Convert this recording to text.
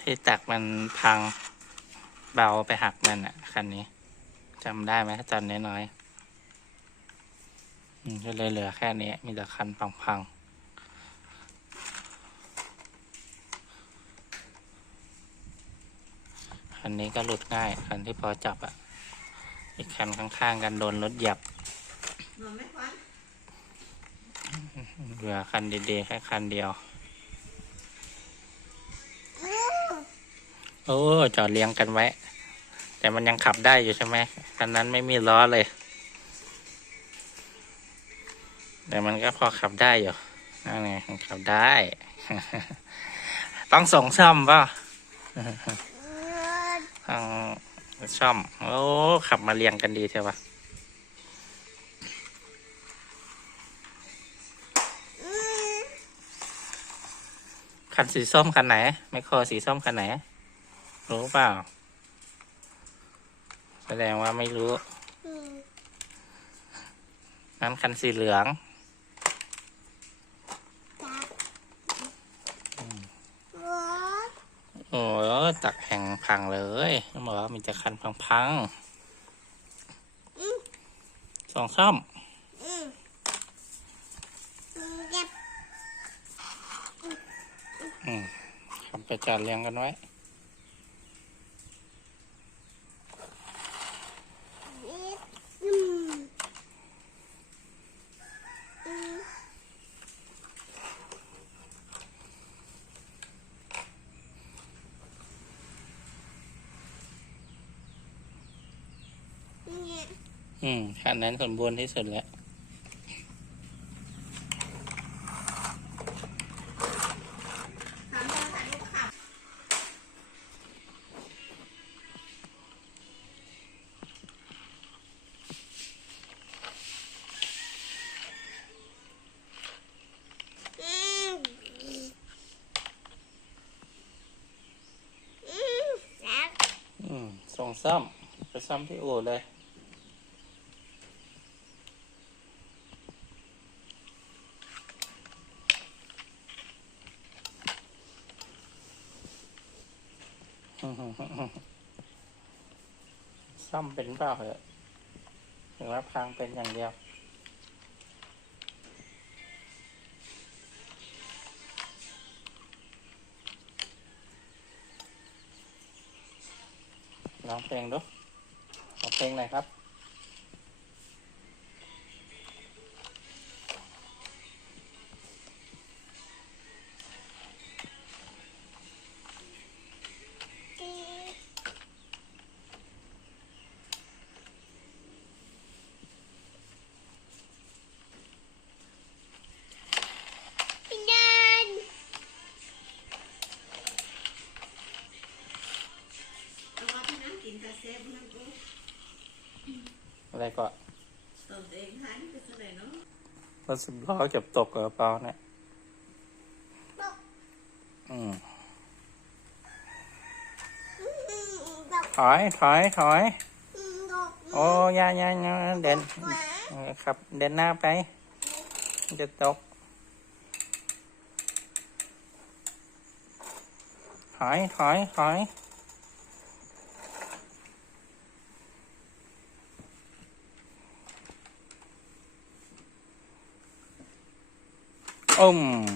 ที่ตักมันพังเบาไปหักมันอะ คันนี้จำได้ไหมตอนน้อยๆอืมก็เลยเหลือแค่นี้ มีแต่คันพังๆคันนี้ก็หลุดง่ายคันที่พอจับอะ อีกคันข้างๆกันโดนรถเหยียบนอนไม่ควันเหลือคันดีๆแค่คันเดียว อ้จอดเรียงกันไว้ แต่มันยังขับได้อยู่ใช่ไหมคันนั้นไม่มีล้อเลย แต่มันก็พอขับได้อยู่นั่นไงขับได้ ต้องส่งซ่อมป่ะต้องซ่อม โอ้ขับมาเรียงกันดีใช่ปะคันสีส้มคันไหนไมโครสีส้มคันไหน รู้เปล่า แสดงว่าไม่รู้นั้นคันสีเหลืองโอ้ยตักแห่งพังเลยต้องบอกว่ามีแต่คันพังๆสองซ่อมอืมขับไปจอดเรียงกันไว้ อืมคันนั้นสมบูรณ์ที่สุดแล้วถามเราถ่ายรูปค่ะอืมส่งซ่อมไปซ่อมที่อู่เลย ซ่อมเป็นเปล่าเหรอะถึงว่าพังเป็นอย่างเดียวร้องเพลงดูขอเพลงหน่อยครับ อะไรก็ตบเองทันไปเท่าไหร่เนาะรถสิบล้อเก็บตกกระเป๋าเนี่ยอืมถอยถอยถอย โอ้ยายายาเดินเออครับ เดินหน้าไปมันจะตก ถอยถอยถอย Om.